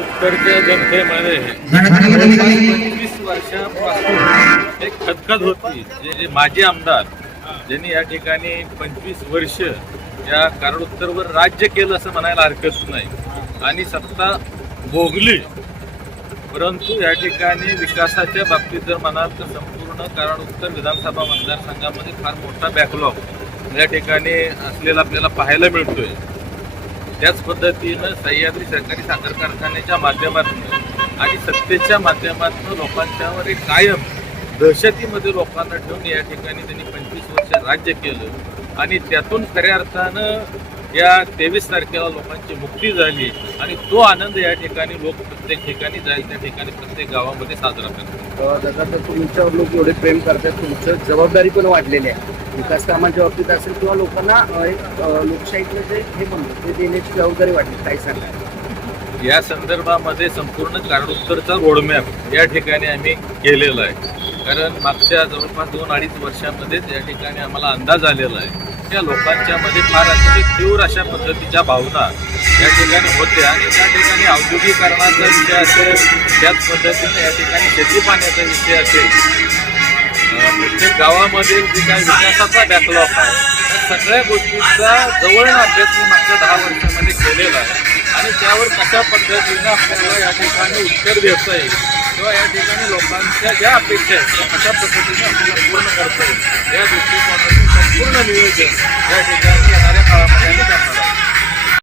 उत्तरच्या जनतेमध्ये पंचवीस वर्षापासून एक खदखद होती. जे जे माजी आमदार ज्यांनी या ठिकाणी पंचवीस वर्ष या कारण उत्तरवर राज्य केलं असं म्हणायला हरकत नाही. आणि सत्ता भोगली. परंतु या ठिकाणी विकासाच्या बाबतीत जर म्हणाल तर संपूर्ण कारण उत्तर विधानसभा मतदारसंघामध्ये फार मोठा बॅकलॉग या ठिकाणी असलेला आपल्याला पाहायला मिळतोय. त्याच पद्धतीनं सह्याद्री सहकारी साखर कारखान्याच्या माध्यमातून आणि सत्तेच्या माध्यमातून लोकांच्यावर एक कायम दहशतीमध्ये लोकांना ठेवून या ठिकाणी त्यांनी पंचवीस वर्ष राज्य केलं. आणि त्यातून खऱ्या अर्थानं या तेवीस तारखेला लोकांची मुक्ती झाली आणि तो आनंद या ठिकाणी लोक प्रत्येक ठिकाणी जाईल त्या ठिकाणी प्रत्येक गावामध्ये साजरा करतात. दादा तर तुमच्यावर लोक एवढे प्रेम करतात तुमचं जबाबदारी पण वाढलेली आहे. विकास कामाच्या बाबतीत असेल किंवा लोकांना एक, लोकशाहीतलं जे हे म्हणतो ते देण्याची जबाबदारी वाटली काय सांगा या संदर्भामध्ये संपूर्ण कारणोत्तरचा रोडमॅप या ठिकाणी आम्ही केलेला आहे. कारण मागच्या जवळपास दोन अडीच वर्षामध्येच या ठिकाणी आम्हाला अंदाज आलेला आहे. त्या लोकांच्या मध्ये फार अतिशय तीव्र अशा पद्धतीच्या भावना या ठिकाणी होत्या. आणि त्या ठिकाणी औद्योगिकरणाचा विषय असेल त्याच पद्धतीने या ठिकाणी शेती पाण्याचा विषय असेल प्रत्येक गावामध्ये जे काही विकासाचा बॅकलॉग आहे त्या सगळ्या गोष्टींचा जवळ अभ्यास मी मागच्या दहा वर्षामध्ये केलेला आहे. आणि त्यावर कशा पद्धतीनं आपल्याला या ठिकाणी उत्तर देता येईल किंवा या ठिकाणी लोकांच्या ज्या अपेक्षा आहेत त्या कशा पद्धतीने आपल्याला पूर्ण करता येईल या दृष्टिकोनातून संपूर्ण नियोजन